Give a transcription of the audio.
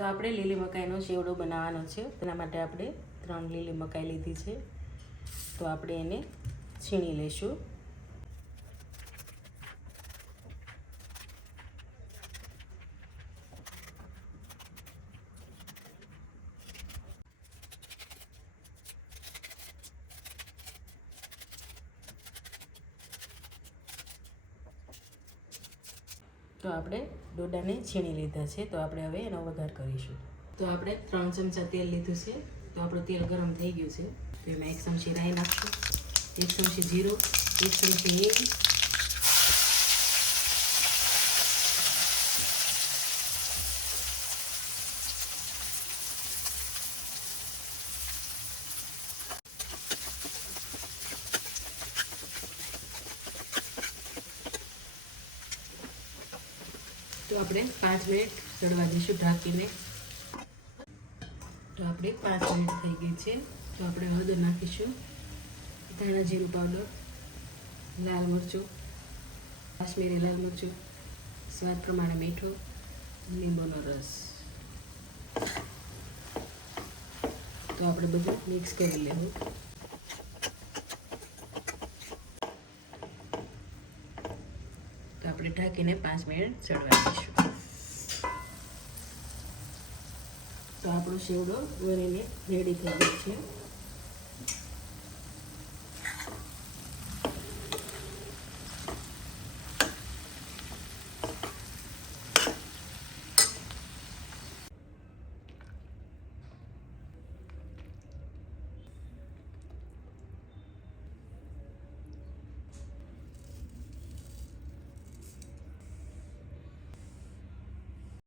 તો આપણે લીલી મકાઈનો શેવડો બનાવવાનો છે. તેના માટે આપણે ત્રણ લીલી મકાઈ લીધી છે. તો આપણે એને છીણી લઈશું તો આપણે ડોડાને છીણી લીધા છે. તો આપણે હવે એનો વઘાર કરીશું. તો આપણે ત્રણ ચમચા તેલ લીધું છે. તો આપણું તેલ ગરમ થઈ ગયું છે. તો એમાં એક ચમચી રાઈ નાખશું. એક ચમચી જીરું. એક ચમચી હિંગ. તો આપણે પાંચ મિનિટ ચડવા દઈશું ઢાંકીને. તો આપણે પાંચ મિનિટ થઈ ગઈ છે. તો આપણે હળદર નાખીશું. ધાણા જીરું પાવડર, લાલ મરચું, કાશ્મીરી લાલ મરચું, સ્વાદ પ્રમાણે મીઠું, લીંબુનો રસ. તો આપણે બધું મિક્સ કરી લેવું. આપણે ઢાંકીને પાંચ મિનિટ ચડવા દઈશું. તો આપણો શેવડો વળીને રેડી થઈ ગયો છે.